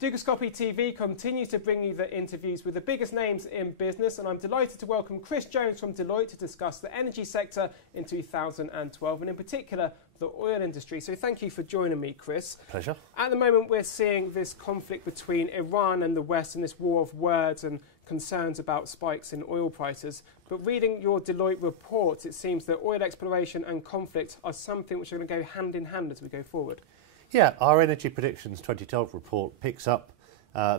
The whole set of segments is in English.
Dukascopy TV continues to bring you the interviews with the biggest names in business, and I'm delighted to welcome Chris Jones from Deloitte to discuss the energy sector in 2012, and in particular the oil industry. So thank you for joining me, Chris. Pleasure. At the moment we're seeing this conflict between Iran and the West, and this war of words and concerns about spikes in oil prices. But reading your Deloitte report, it seems that oil exploration and conflict are something which are going to go hand in hand as we go forward. Yeah, our Energy Predictions 2012 report picks up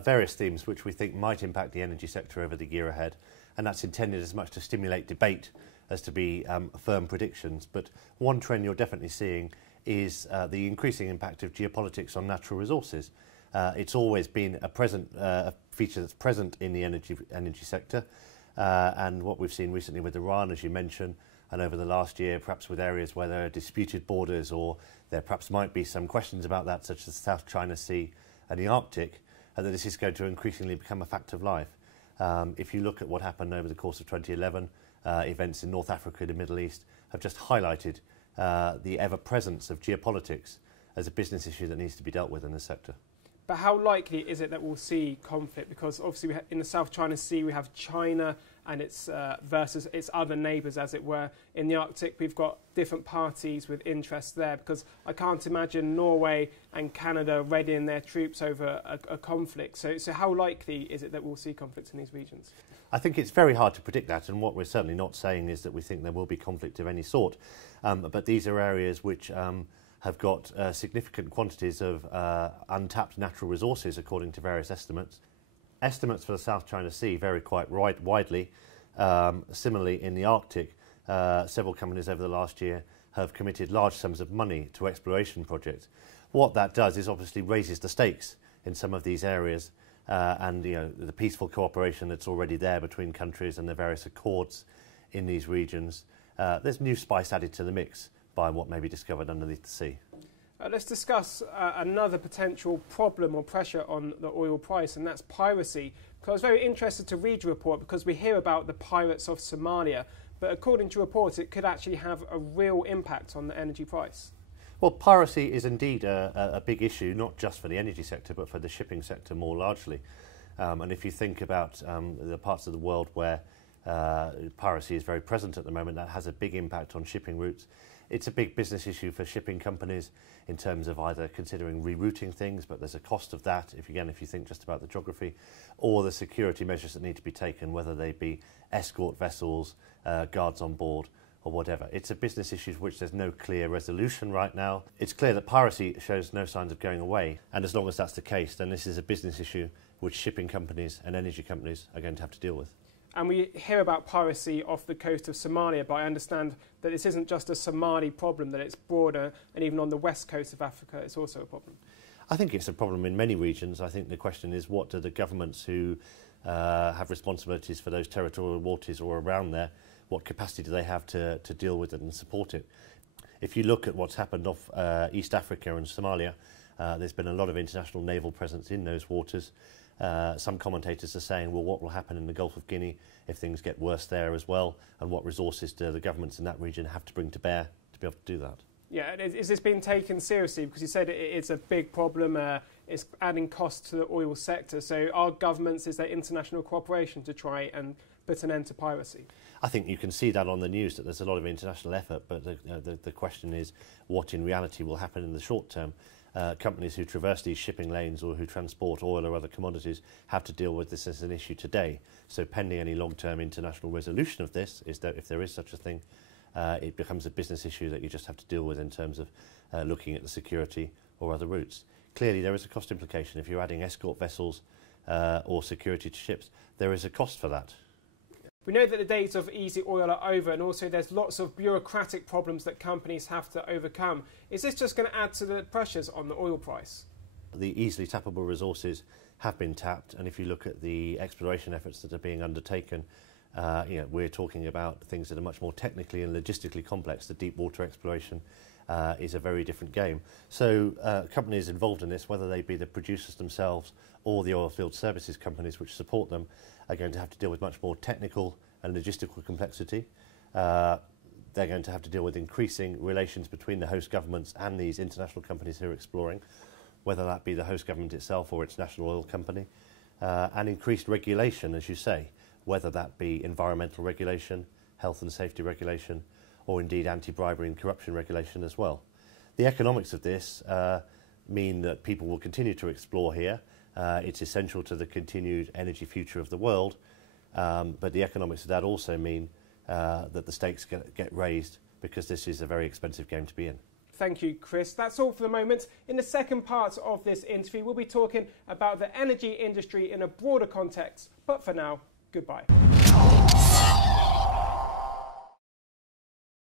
various themes which we think might impact the energy sector over the year ahead, and that's intended as much to stimulate debate as to be firm predictions. But one trend you're definitely seeing is the increasing impact of geopolitics on natural resources. It's always been a feature that's present in the energy sector, and what we've seen recently with Iran, as you mentioned, and over the last year, perhaps with areas where there are disputed borders, or there perhaps might be some questions about that, such as the South China Sea and the Arctic, that this is going to increasingly become a fact of life. If you look at what happened over the course of 2011, events in North Africa and the Middle East have just highlighted the ever-presence of geopolitics as a business issue that needs to be dealt with in the sector. But how likely is it that we'll see conflict? Because obviously in the South China Sea we have China and its versus its other neighbours, as it were. In the Arctic we've got different parties with interests there, because I can't imagine Norway and Canada readying their troops over a conflict. So how likely is it that we'll see conflicts in these regions? I think it's very hard to predict that, and what we're certainly not saying is that we think there will be conflict of any sort. But these are areas which have got significant quantities of untapped natural resources, according to various estimates. Estimates for the South China Sea vary quite widely. Similarly, in the Arctic, several companies over the last year have committed large sums of money to exploration projects. What that does is obviously raises the stakes in some of these areas, and the peaceful cooperation that's already there between countries and the various accords in these regions. There's new spice added to the mix by what may be discovered underneath the sea. Let's discuss another potential problem or pressure on the oil price, and that's piracy. Because I was very interested to read your report, because we hear about the pirates of Somalia, but according to your report it could actually have a real impact on the energy price. Well, piracy is indeed a big issue, not just for the energy sector but for the shipping sector more largely. And if you think about the parts of the world where piracy is very present at the moment, that has a big impact on shipping routes. It's a big business issue for shipping companies in terms of either considering rerouting things, but there's a cost of that, if you think just about the geography, or the security measures that need to be taken, whether they be escort vessels, guards on board, or whatever. It's a business issue for which there's no clear resolution right now. It's clear that piracy shows no signs of going away, and as long as that's the case, then this is a business issue which shipping companies and energy companies are going to have to deal with. And we hear about piracy off the coast of Somalia, but I understand that this isn't just a Somali problem, that it's broader, and even on the west coast of Africa it's also a problem. I think it's a problem in many regions. I think the question is, what do the governments who have responsibilities for those territorial waters or around there, what capacity do they have to deal with it and support it? If you look at what's happened off East Africa and Somalia, there's been a lot of international naval presence in those waters. Some commentators are saying, well, what will happen in the Gulf of Guinea if things get worse there as well, and what resources do the governments in that region have to bring to bear to be able to do that? Yeah, is this being taken seriously? Because you said it's a big problem, it's adding cost to the oil sector. So are governments, is there international cooperation to try and put an end to piracy? I think you can see that on the news, that there's a lot of international effort, but the question is what in reality will happen in the short term. Companies who traverse these shipping lanes or who transport oil or other commodities have to deal with this as an issue today. So pending any long-term international resolution of this, if there is such a thing, it becomes a business issue that you just have to deal with in terms of looking at the security or other routes. Clearly there is a cost implication. If you're adding escort vessels or security to ships, there is a cost for that. We know that the days of easy oil are over, and also there's lots of bureaucratic problems that companies have to overcome. Is this just going to add to the pressures on the oil price? The easily tappable resources have been tapped, and if you look at the exploration efforts that are being undertaken, we're talking about things that are much more technically and logistically complex. The deep water exploration is a very different game. So companies involved in this, whether they be the producers themselves or the oilfield services companies which support them, are going to have to deal with much more technical and logistical complexity. They're going to have to deal with increasing relations between the host governments and these international companies who are exploring. whether that be the host government itself or its national oil company, and increased regulation, as you say, whether that be environmental regulation, health and safety regulation, or indeed anti-bribery and corruption regulation as well. The economics of this mean that people will continue to explore here. It's essential to the continued energy future of the world, but the economics of that also mean that the stakes get raised, because this is a very expensive game to be in. Thank you, Chris. That's all for the moment. In the second part of this interview, we'll be talking about the energy industry in a broader context. But for now, goodbye.